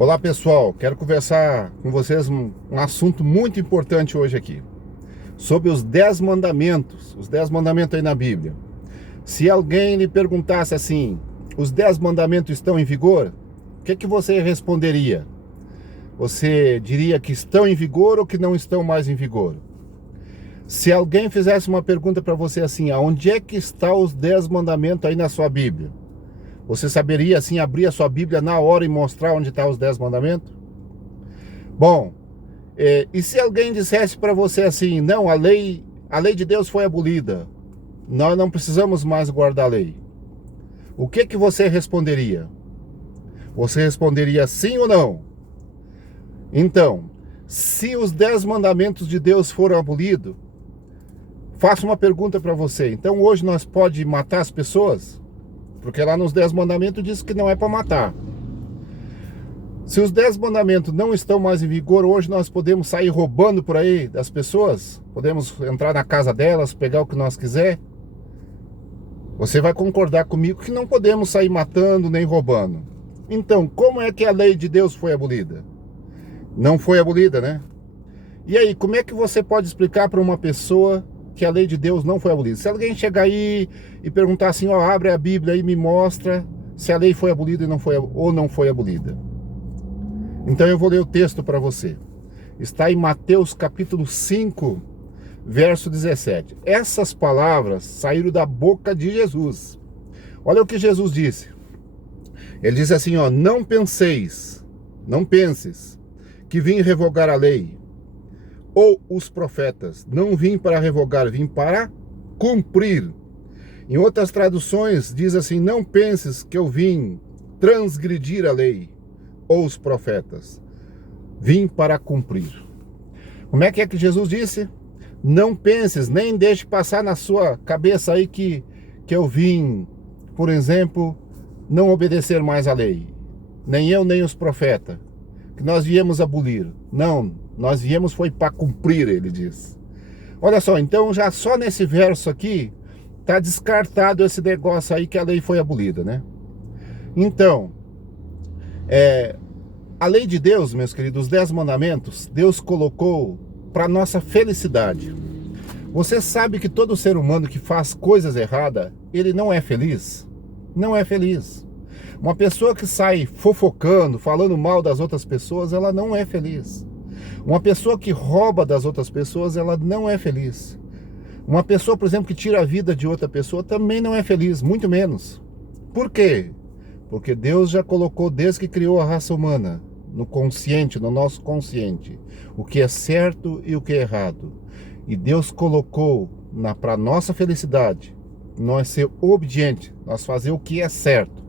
Olá pessoal, quero conversar com vocês um assunto muito importante hoje aqui, sobre os 10 mandamentos, os 10 mandamentos aí na Bíblia. Se alguém lhe perguntasse assim, os 10 mandamentos estão em vigor? O que você responderia? Você diria que estão em vigor ou que não estão mais em vigor? Se alguém fizesse uma pergunta para você assim, aonde é que estão os 10 mandamentos aí na sua Bíblia? Você saberia assim abrir a sua Bíblia na hora e mostrar onde estão os 10 mandamentos? Bom, e se alguém dissesse para você assim, não, a lei de Deus foi abolida, nós não precisamos mais guardar a lei. O que você responderia? Você responderia sim ou não? Então, se os 10 mandamentos de Deus foram abolidos, faço uma pergunta para você. Então hoje nós pode matar as pessoas? Porque lá nos 10 mandamentos diz que não é para matar. Se os 10 mandamentos não estão mais em vigor, hoje nós podemos sair roubando por aí das pessoas? Podemos entrar na casa delas, pegar o que nós quiser? Você vai concordar comigo que não podemos sair matando nem roubando. Então, como é que a lei de Deus foi abolida? Não foi abolida, né? E aí, como é que você pode explicar para uma pessoa que a lei de Deus não foi abolida? Se alguém chegar aí e perguntar assim, ó, abre a Bíblia aí e me mostra se a lei foi abolida ou não foi abolida. Então eu vou ler o texto para você. Está em Mateus capítulo 5, verso 17. Essas palavras saíram da boca de Jesus. Olha o que Jesus disse. Ele disse assim, ó, não penses que vim revogar a lei ou os profetas. Não vim para revogar, vim para cumprir. Em outras traduções diz assim, não penses que eu vim transgredir a lei ou os profetas. Vim para cumprir. Como é que Jesus disse? Não penses, nem deixe passar na sua cabeça aí que eu vim, por exemplo, não obedecer mais à lei. Nem eu, nem os profetas. Que nós viemos abolir. Não, nós viemos foi para cumprir, ele diz. Olha só, então já só nesse verso aqui, está descartado esse negócio aí que a lei foi abolida, né? Então, a lei de Deus, meus queridos, os 10 mandamentos, Deus colocou para nossa felicidade. Você sabe que todo ser humano que faz coisas erradas, ele não é feliz? Não é feliz. Uma pessoa que sai fofocando, falando mal das outras pessoas, ela não é feliz. Uma pessoa que rouba das outras pessoas, ela não é feliz. Uma pessoa, por exemplo, que tira a vida de outra pessoa, também não é feliz, muito menos. Por quê? Porque Deus já colocou, desde que criou a raça humana, no consciente, no nosso consciente, o que é certo e o que é errado. E Deus colocou para nossa felicidade, nós ser obediente, nós fazer o que é certo.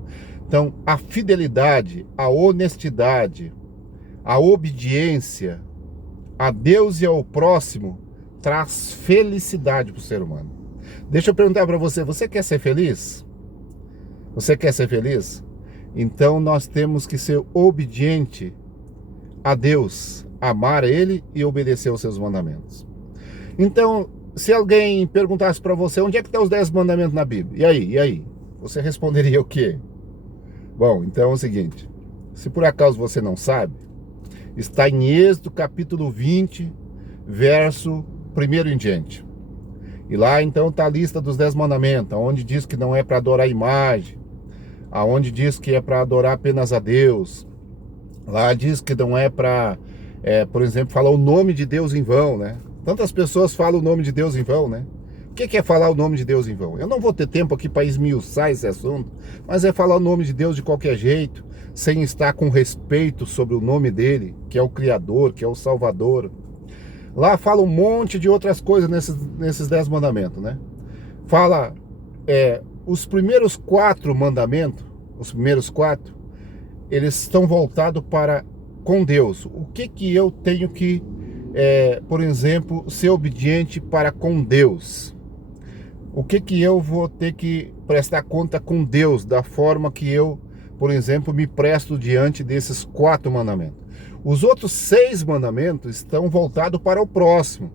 Então, a fidelidade, a honestidade, a obediência a Deus e ao próximo traz felicidade para o ser humano. Deixa eu perguntar para você, você quer ser feliz? Você quer ser feliz? Então nós temos que ser obediente a Deus, amar Ele e obedecer aos seus mandamentos. Então, se alguém perguntasse para você, onde é que estão os 10 mandamentos na Bíblia? E aí? Você responderia o quê? Bom, então é o seguinte, se por acaso você não sabe, está em Êxodo capítulo 20, verso 1 em diante. E lá então está a lista dos 10 mandamentos, onde diz que não é para adorar imagem, aonde diz que é para adorar apenas a Deus. Lá diz que não é para, por exemplo, falar o nome de Deus em vão, né? Tantas pessoas falam o nome de Deus em vão, né? O que é falar o nome de Deus em vão? Eu não vou ter tempo aqui para esmiuçar esse assunto, mas é falar o nome de Deus de qualquer jeito, sem estar com respeito sobre o nome dele, que é o Criador, que é o Salvador. Lá fala um monte de outras coisas nesses 10 mandamentos, né? Fala, os primeiros 4 mandamentos, eles estão voltados para com Deus. O que eu tenho que, por exemplo, ser obediente para com Deus? O que eu vou ter que prestar conta com Deus, da forma que eu, por exemplo, me presto diante desses 4 mandamentos? Os outros 6 mandamentos estão voltados para o próximo.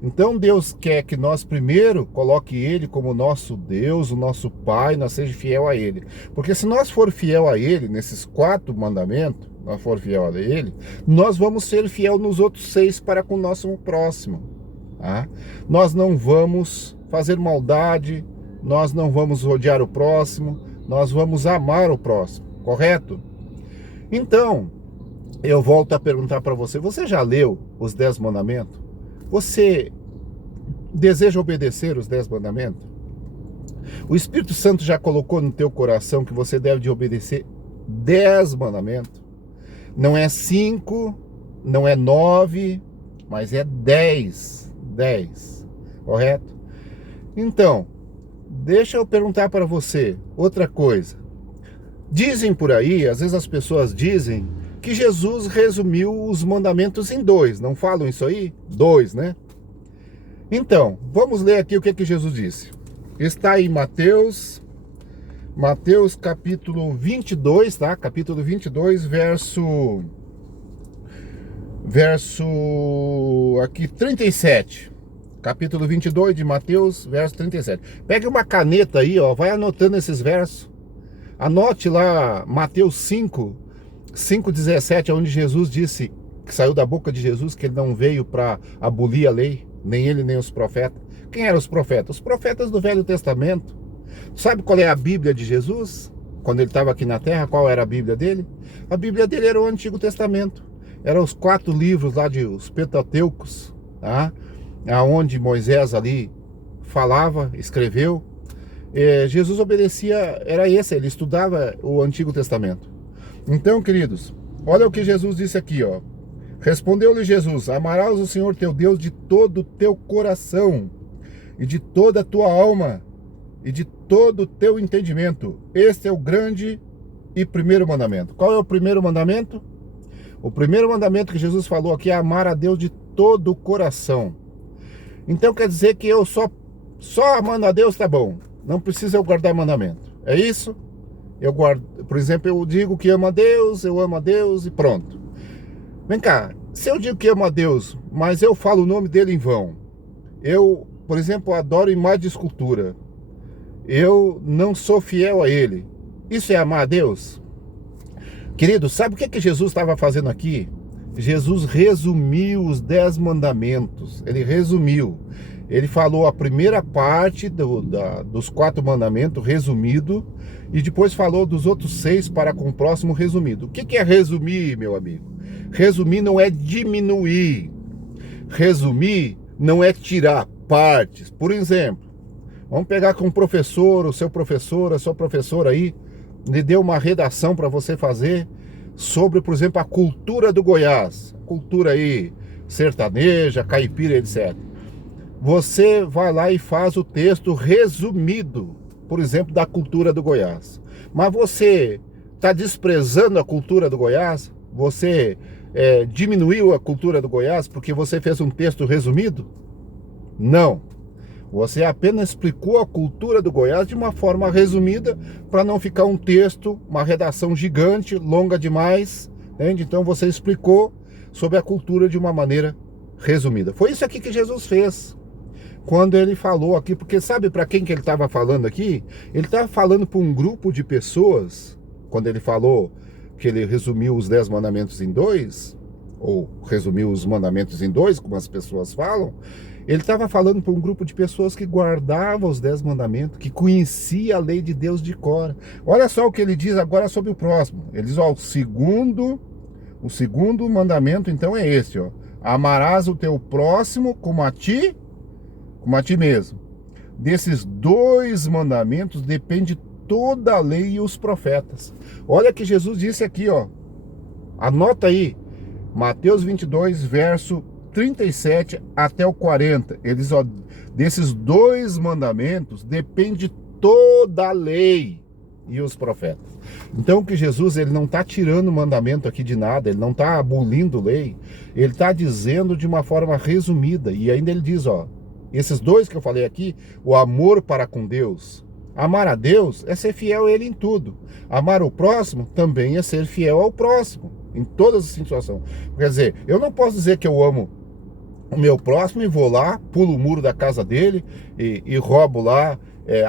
Então Deus quer que nós primeiro coloque Ele como nosso Deus, o nosso Pai, nós seja fiel a Ele. Porque se nós for fiel a Ele, nesses 4 mandamentos, nós for fiel a Ele, nós vamos ser fiel nos outros 6 para com o nosso próximo. Tá? Nós não vamos fazer maldade, nós não vamos odiar o próximo, nós vamos amar o próximo, correto? Então, eu volto a perguntar para você, você já leu os 10 mandamentos? Você deseja obedecer os 10 mandamentos? O Espírito Santo já colocou no teu coração que você deve de obedecer 10 mandamentos? Não é 5, não é 9, mas é 10. 10, correto? Então, deixa eu perguntar para você outra coisa. Dizem por aí, às vezes as pessoas dizem que Jesus resumiu os mandamentos em 2, não falam isso aí? 2, né? Então, vamos ler aqui o que Jesus disse. Está em Mateus capítulo 22, tá? Capítulo 22, verso aqui 37. Capítulo 22 de Mateus, verso 37. Pegue uma caneta aí, ó, vai anotando esses versos. Anote lá Mateus 5:17, onde Jesus disse, que saiu da boca de Jesus, que ele não veio para abolir a lei, nem ele nem os profetas. Quem eram os profetas? Os profetas do Velho Testamento. Sabe qual é a Bíblia de Jesus? Quando ele estava aqui na terra, qual era a Bíblia dele? A Bíblia dele era o Antigo Testamento. Eram os 4 livros lá de os Pentateucos, tá? Aonde Moisés ali falava, escreveu. Jesus obedecia, era esse, ele estudava o Antigo Testamento. Então, queridos, olha o que Jesus disse aqui, ó. Respondeu-lhe Jesus: amarás o Senhor teu Deus de todo o teu coração, e de toda a tua alma, e de todo o teu entendimento. Este é o grande e primeiro mandamento. Qual é o primeiro mandamento? O primeiro mandamento que Jesus falou aqui é amar a Deus de todo o coração. Então quer dizer que eu só amando a Deus tá bom, não precisa eu guardar mandamento. É isso? Eu guardo, por exemplo, eu digo que amo a Deus, eu amo a Deus e pronto. Vem cá, se eu digo que amo a Deus, mas eu falo o nome dele em vão, eu, por exemplo, adoro imagem de escultura, eu não sou fiel a ele, isso é amar a Deus? Querido, sabe o que Jesus estava fazendo aqui? Jesus resumiu os 10 mandamentos, ele resumiu. Ele falou a primeira parte dos 4 mandamentos, resumido, e depois falou dos outros 6 para com o próximo, resumido. O que é resumir, meu amigo? Resumir não é diminuir. Resumir não é tirar partes. Por exemplo, vamos pegar com um professor, o seu professor, a sua professora aí, lhe deu uma redação para você fazer sobre, por exemplo, a cultura do Goiás. Cultura aí sertaneja, caipira, etc. Você vai lá e faz o texto resumido, por exemplo, da cultura do Goiás. Mas você está desprezando a cultura do Goiás? Você diminuiu a cultura do Goiás porque você fez um texto resumido? Não. Você apenas explicou a cultura do Goiás de uma forma resumida para não ficar um texto, uma redação gigante, longa demais, entende? Então você explicou sobre a cultura de uma maneira resumida. Foi isso aqui que Jesus fez quando ele falou aqui, porque sabe para quem que ele estava falando aqui? Ele estava falando para um grupo de pessoas, quando ele falou que ele resumiu os 10 mandamentos em 2, ou resumiu os mandamentos em 2, como as pessoas falam. Ele estava falando para um grupo de pessoas que guardavam os 10 mandamentos, que conhecia a lei de Deus de cor. Olha só o que ele diz agora sobre o próximo. Ele diz, ó, o segundo mandamento, então, é esse, ó. Amarás o teu próximo como a ti mesmo. Desses 2 mandamentos depende toda a lei e os profetas. Olha que Jesus disse aqui, ó. Anota aí. Mateus 22, verso 37 até o 40. Ele diz, ó, desses 2 mandamentos depende toda a lei e os profetas. Então que Jesus, ele não está tirando o mandamento aqui de nada, ele não está abolindo lei, ele está dizendo de uma forma resumida. E ainda ele diz, ó, esses 2 que eu falei aqui, o amor para com Deus. Amar a Deus é ser fiel a Ele em tudo. Amar o próximo também é ser fiel ao próximo, em todas as situações. Quer dizer, eu não posso dizer que eu amo o meu próximo e vou lá, pulo o muro da casa dele e roubo lá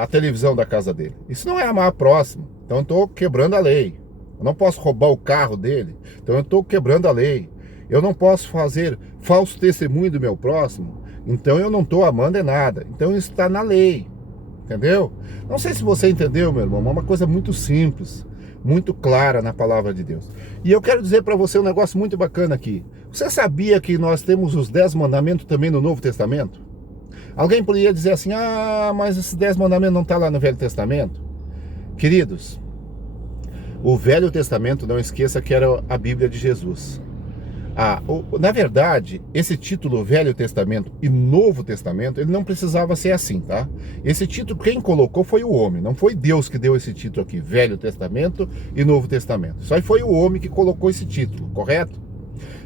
a televisão da casa dele. Isso não é amar o próximo. Então eu estou quebrando a lei. Eu não posso roubar o carro dele. Então eu estou quebrando a lei. Eu não posso fazer falso testemunho do meu próximo. Então eu não estou amando nada. Então isso está na lei. Entendeu? Não sei se você entendeu, meu irmão. É uma coisa muito simples, muito clara na palavra de Deus. E eu quero dizer para você um negócio muito bacana aqui. Você sabia que nós temos os 10 mandamentos também no Novo Testamento? Alguém poderia dizer assim, mas esses 10 mandamentos não estão lá no Velho Testamento? Queridos, o Velho Testamento, não esqueça que era a Bíblia de Jesus. Na verdade, esse título Velho Testamento e Novo Testamento, ele não precisava ser assim, tá? Esse título, quem colocou foi o homem, não foi Deus que deu esse título aqui, Velho Testamento e Novo Testamento. Só foi o homem que colocou esse título, correto?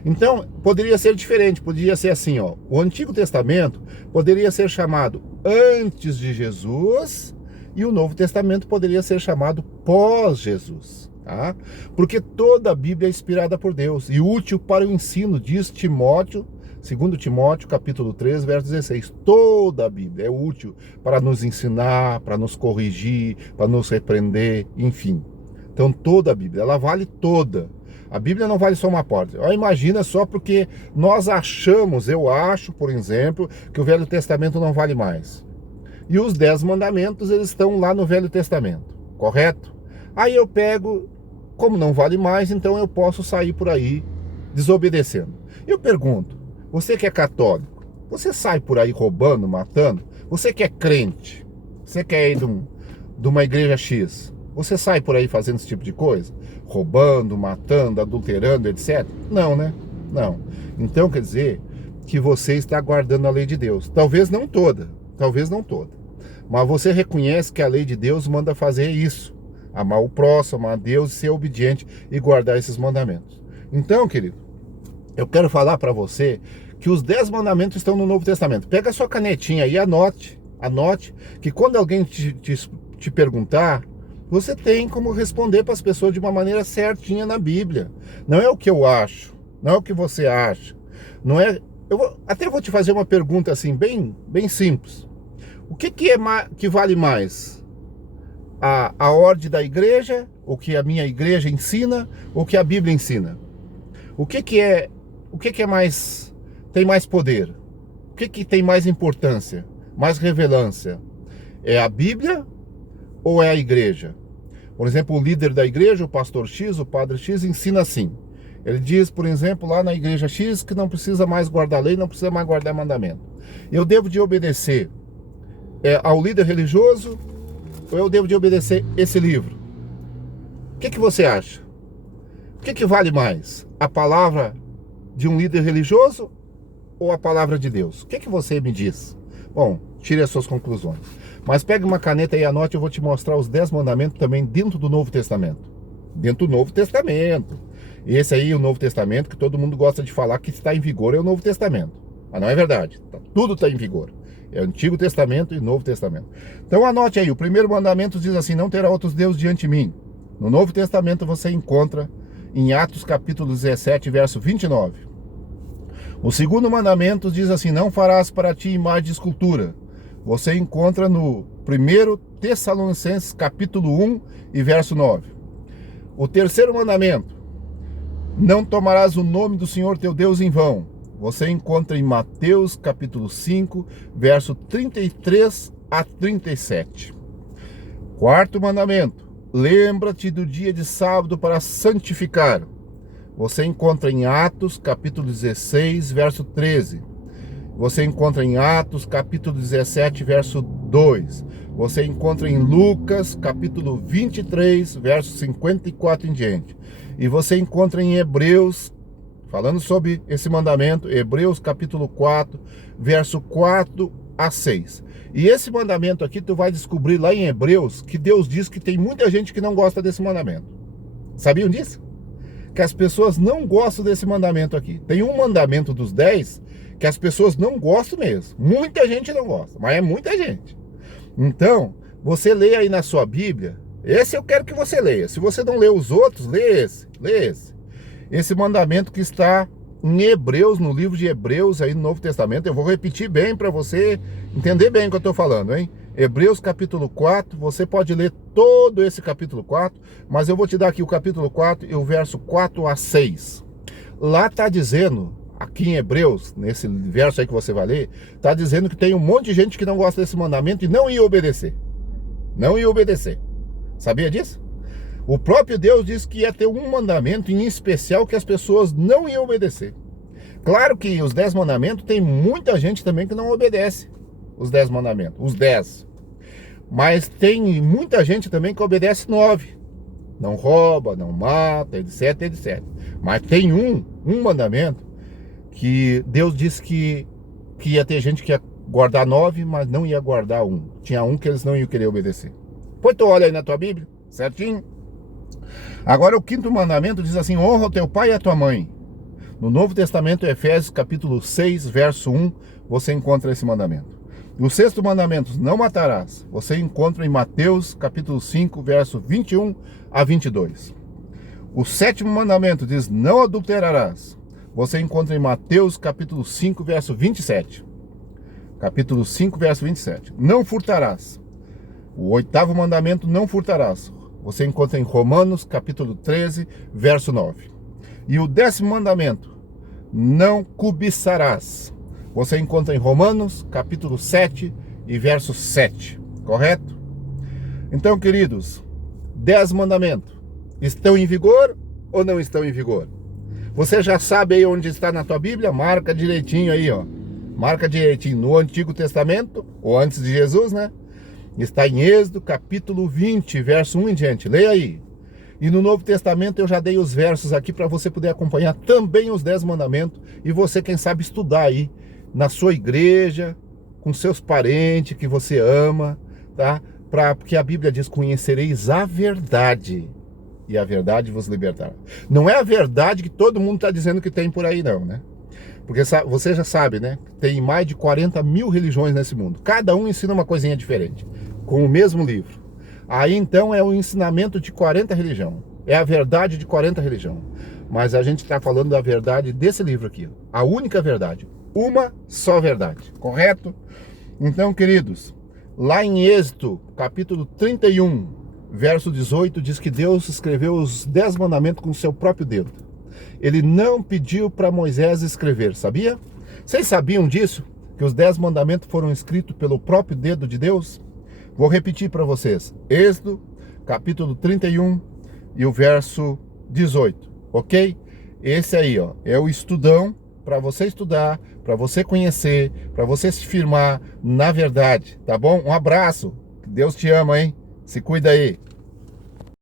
Então, poderia ser diferente, poderia ser assim, ó. O Antigo Testamento poderia ser chamado antes de Jesus e o Novo Testamento poderia ser chamado pós-Jesus. Tá? Porque toda a Bíblia é inspirada por Deus e útil para o ensino, diz Timóteo, 2 Timóteo, capítulo 3, verso 16. Toda a Bíblia é útil para nos ensinar, para nos corrigir, para nos repreender, enfim. Então toda a Bíblia, ela vale toda. A Bíblia não vale só uma parte. Imagina só porque nós achamos, eu acho, por exemplo, que o Velho Testamento não vale mais. E os 10 mandamentos, eles estão lá no Velho Testamento, correto? Aí eu pego, como não vale mais, então eu posso sair por aí desobedecendo. Eu pergunto, você que é católico, você sai por aí roubando, matando? Você que é crente, você que é de uma igreja X, você sai por aí fazendo esse tipo de coisa? Roubando, matando, adulterando, etc? Não, né? Não. Então quer dizer que você está guardando a lei de Deus. Talvez não toda, mas você reconhece que a lei de Deus manda fazer isso. Amar o próximo, amar a Deus, ser obediente e guardar esses mandamentos. Então, querido, eu quero falar para você que os 10 mandamentos estão no Novo Testamento. Pega a sua canetinha e anote que quando alguém te perguntar, você tem como responder para as pessoas de uma maneira certinha na Bíblia. Não é o que eu acho, não é o que você acha. Não é. Até vou te fazer uma pergunta assim, bem simples. O que vale mais? A ordem da igreja, o que a minha igreja ensina, o que a Bíblia ensina? O que é mais, tem mais poder? O que tem mais importância, mais relevância? É a Bíblia ou é a igreja? Por exemplo, o líder da igreja, o pastor X, o padre X, ensina assim. Ele diz, por exemplo, lá na igreja X, que não precisa mais guardar lei, não precisa mais guardar mandamento. Eu devo de obedecer ao líder religioso, ou eu devo de obedecer esse livro? O que você acha? O que vale mais? A palavra de um líder religioso ou a palavra de Deus? O que você me diz? Bom, tire as suas conclusões. Mas pegue uma caneta e anote, eu vou te mostrar os 10 mandamentos também dentro do Novo Testamento. Dentro do Novo Testamento. Esse aí, o Novo Testamento, que todo mundo gosta de falar que está em vigor, é o Novo Testamento. Mas não é verdade. Tudo está em vigor. É o Antigo Testamento e Novo Testamento. Então anote aí, o primeiro mandamento diz assim, não terá outros deuses diante de mim. No Novo Testamento você encontra em Atos capítulo 17, verso 29. O segundo mandamento diz assim, não farás para ti imagem de escultura. Você encontra no 1 Tessalonicenses capítulo 1 e verso 9. O terceiro mandamento, não tomarás o nome do Senhor teu Deus em vão. Você encontra em Mateus capítulo 5, verso 33 a 37. Quarto mandamento, lembra-te do dia de sábado para santificar. Você encontra em Atos capítulo 16, verso 13. Você encontra em Atos capítulo 17, verso 2. Você encontra em Lucas capítulo 23, verso 54 em diante. E você encontra em Hebreus, falando sobre esse mandamento, Hebreus capítulo 4, verso 4 a 6. E esse mandamento aqui, tu vai descobrir lá em Hebreus, que Deus diz que tem muita gente que não gosta desse mandamento. Sabiam disso? Que as pessoas não gostam desse mandamento aqui. Tem um mandamento dos 10 que as pessoas não gostam mesmo. Muita gente não gosta, mas é muita gente. Então, você lê aí na sua Bíblia, esse eu quero que você leia. Se você não lê os outros, lê esse. Esse mandamento que está em Hebreus, no livro de Hebreus, aí no Novo Testamento. Eu vou repetir bem para você entender bem o que eu estou falando, hein? Hebreus capítulo 4, você pode ler todo esse capítulo 4, mas eu vou te dar aqui o capítulo 4 e o verso 4 a 6. Lá está dizendo, aqui em Hebreus, nesse verso aí que você vai ler, está dizendo que tem um monte de gente que não gosta desse mandamento e não ia obedecer. Não ia obedecer. Sabia disso? O próprio Deus disse que ia ter um mandamento em especial que as pessoas não iam obedecer. Claro que os 10 mandamentos, tem muita gente também que não obedece os 10 mandamentos, os 10. Mas tem muita gente também que obedece 9. Não rouba, não mata, etc, etc. Mas tem um mandamento que Deus disse que ia ter gente que ia guardar 9, mas não ia guardar um. Tinha um que eles não iam querer obedecer. Pois tu olha aí na tua Bíblia, certinho? Agora o 5º mandamento diz assim: honra o teu pai e a tua mãe. No Novo Testamento, Efésios capítulo 6, verso 1, você encontra esse mandamento. O 6º mandamento, não matarás, você encontra em Mateus capítulo 5, verso 21 a 22. O 7º mandamento diz: não adulterarás. Você encontra em Mateus capítulo 5, verso 27. Capítulo 5, verso 27. Não furtarás. O 8º mandamento, não furtarás. Você encontra em Romanos capítulo 13, verso 9. E o 10º mandamento, não cobiçarás. Você encontra em Romanos capítulo 7 e verso 7. Correto? Então, queridos, 10 mandamentos estão em vigor ou não estão em vigor? Você já sabe aí onde está na tua Bíblia? Marca direitinho aí, ó. Marca direitinho. No Antigo Testamento, ou antes de Jesus, né? Está em Êxodo, capítulo 20, verso 1 em diante. Leia aí. E no Novo Testamento eu já dei os versos aqui para você poder acompanhar também os 10 mandamentos. E você, quem sabe, estudar aí na sua igreja, com seus parentes que você ama, tá? Porque a Bíblia diz: conhecereis a verdade, e a verdade vos libertará. Não é a verdade que todo mundo está dizendo que tem por aí, não, né? Porque você já sabe, né? Tem mais de 40 mil religiões nesse mundo. Cada um ensina uma coisinha diferente, com o mesmo livro. Aí então é o ensinamento de 40 religiões. É a verdade de 40 religiões. Mas a gente está falando da verdade desse livro aqui. Ó. A única verdade. Uma só verdade. Correto? Então, queridos, lá em Êxodo, capítulo 31, verso 18, diz que Deus escreveu os 10 mandamentos com o seu próprio dedo. Ele não pediu para Moisés escrever, sabia? Vocês sabiam disso? Que os 10 mandamentos foram escritos pelo próprio dedo de Deus? Vou repetir para vocês. Êxodo, capítulo 31 e o verso 18, ok? Esse aí, ó, é o estudão para você estudar, para você conhecer, para você se firmar na verdade, tá bom? Um abraço. Deus te ama, hein? Se cuida aí.